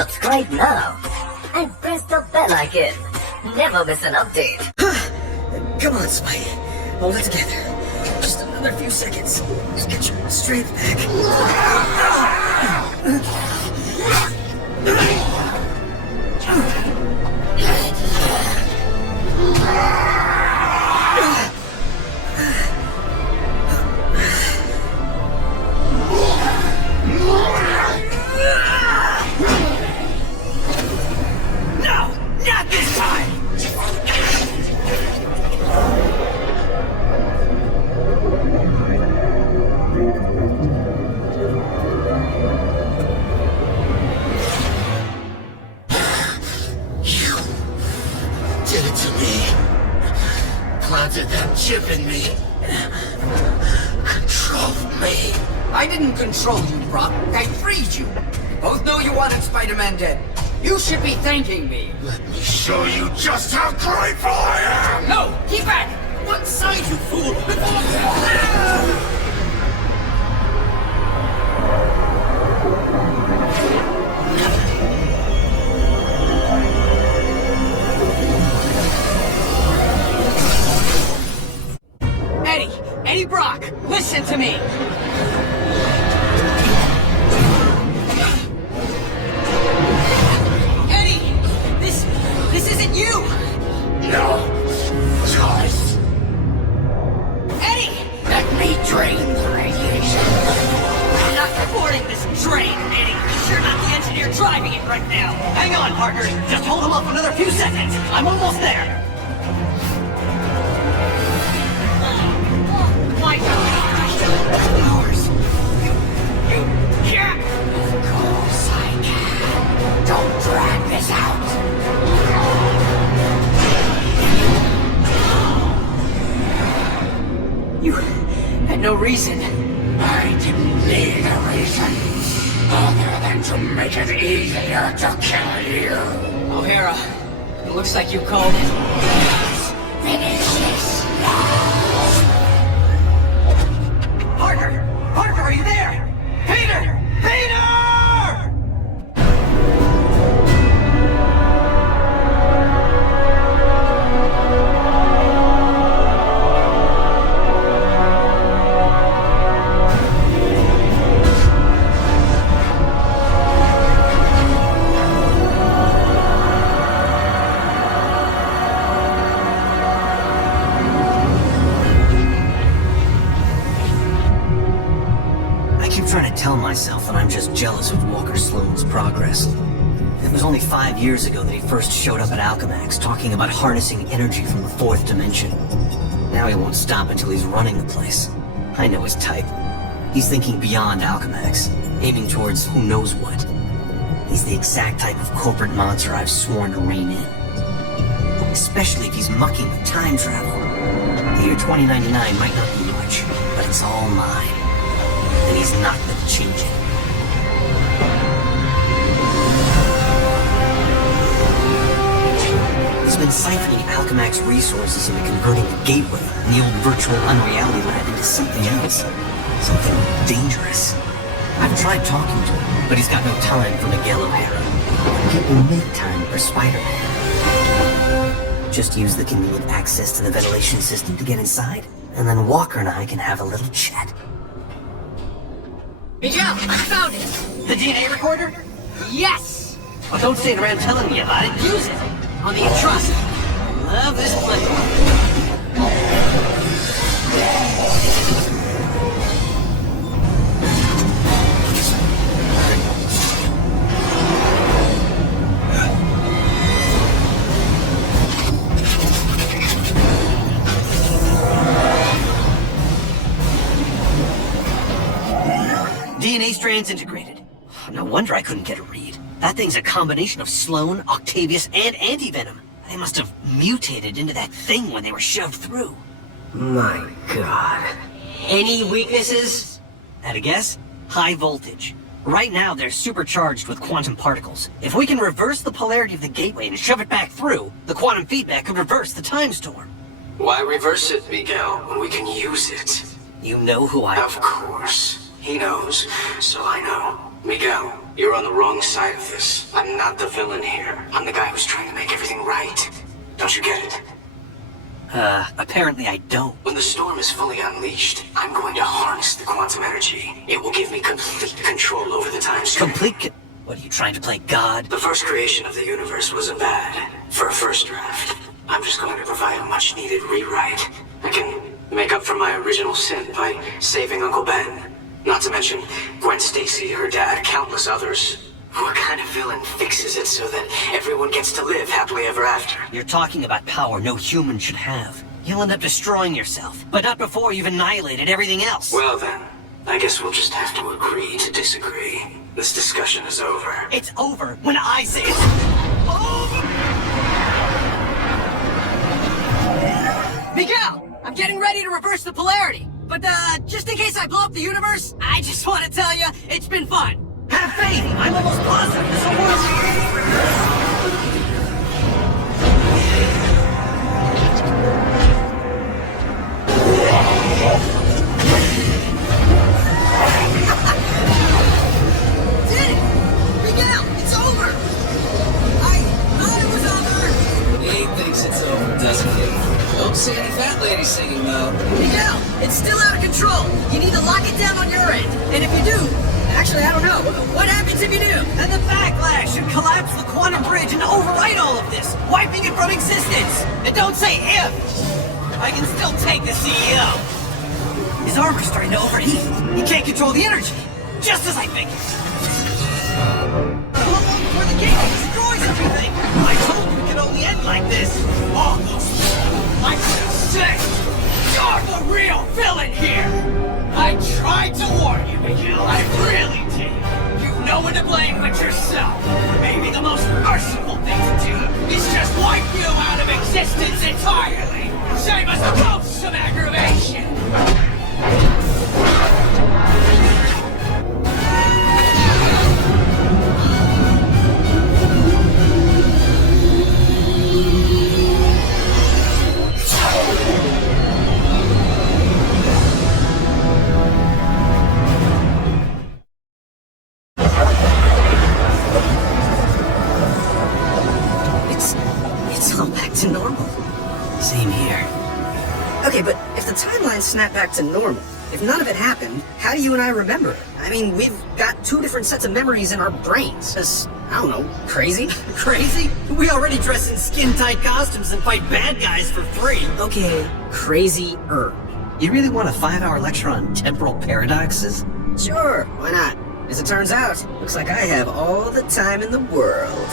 Subscribe now and press the bell icon. Never miss an update. Come on, Spidey. Hold it together. Just another few seconds. Just get your strength back. No! Not this time! You did it to me. Planted that chip in me. Controlled me. I didn't control you, Brock. I freed you. We both know you wanted Spider-Man dead. You should be thanking me. Let me show you just how grateful I am! No! Keep back! One side, you fool! Eddie Brock, listen to me! Eddie! This isn't you! No choice. Eddie! Let me drain the radiation. I'm not boarding this train, Eddie! You're not the engineer driving it right now! Hang on, partner! Just hold him up another few seconds! I'm almost there! My powers! You can't! Of course I can. Don't drag this out. You had no reason. I didn't need a reason other than to make it easier to kill you. O'Hara, it looks like you called it. Finish this now. Parker! Parker, are you there? Peter! Peter! Trying to tell myself that I'm just jealous of Walker Sloan's progress. It was only 5 years ago that he first showed up at Alchemax talking about harnessing energy from the fourth dimension. Now he won't stop until he's running the place. I know his type. He's thinking beyond Alchemax, aiming towards who knows what. He's the exact type of corporate monster I've sworn to rein in. Especially if he's mucking with time travel. The year 2099 might not be much, but it's all mine. And he's not gonna change it. He's been siphoning Alchemax resources into converting the Gateway and the old virtual unreality lab into something else. Something dangerous. I've tried talking to him, but he's got no time for Miguel O'Hara. He will make time for Spider-Man. Just use the convenient access to the ventilation system to get inside, and then Walker and I can have a little chat. Miguel, I found it! The DNA recorder? Yes! Well, don't stand around telling me about it. Use it! On the atrocity. I love this place. DNA strands integrated. No wonder I couldn't get a read. That thing's a combination of Sloan, Octavius, and Anti Venom. They must have mutated into that thing when they were shoved through. My God. Any weaknesses? At a guess? High voltage. Right now, they're supercharged with quantum particles. If we can reverse the polarity of the gateway and shove it back through, the quantum feedback could reverse the time storm. Why reverse it, Miguel, when we can use it? You know who I... Of course. He knows, so I know. Miguel, You're on the wrong side of this. I'm not the villain here. I'm the guy who's trying to make everything right. Don't you get it? Apparently I don't. When the storm is fully unleashed, I'm going to harness the quantum energy. It will give me complete control over the time stream. What are you trying to play God? The first creation of the universe wasn't bad for a first draft. I'm just going to provide a much-needed rewrite. I can make up for my original sin by saving Uncle Ben. Not to mention Gwen Stacy, her dad, countless others. What kind of villain fixes it so that everyone gets to live happily ever after? You're talking about power no human should have. You'll end up destroying yourself, but not before you've annihilated everything else. Well then, I guess we'll just have to agree to disagree. This discussion is over. It's over when I say it's over! Miguel! I'm getting ready to reverse the polarity. But, just in case I blow up the universe, I just want to tell you, it's been fun. Have faith! I'm almost positive this will work! Did it! Miguel, it's over! I thought it was over! He thinks it's over, doesn't he? Don't see any fat lady singing, though. Miguel, it's still out of control. You need to lock it down on your end. And if you do, actually, I don't know. What happens if you do? Then the backlash should collapse the quantum bridge and overwrite all of this, wiping it from existence. And don't say if. I can still take the CEO. His armor's starting to overheat. He can't control the energy. Just as I figured. How long before the game destroys everything? I told you it could only end like this. Almost. I could have said, you're the real villain here. I tried to warn you, Miguel. I really did. You've no one to blame but yourself. Maybe the most merciful thing to do is just wipe you out of existence entirely. Save us both some aggravation. It's all back to normal. Same here. Okay, but if the timeline snapped back to normal, if none of it happened, how do you and I remember it? I mean, we've got two different sets of memories in our brains. That's, I don't know, crazy? Crazy? We already dress in skin-tight costumes and fight bad guys for free. Okay, crazy-er. You really want a 5-hour lecture on temporal paradoxes? Sure, why not? As it turns out, looks like I have all the time in the world.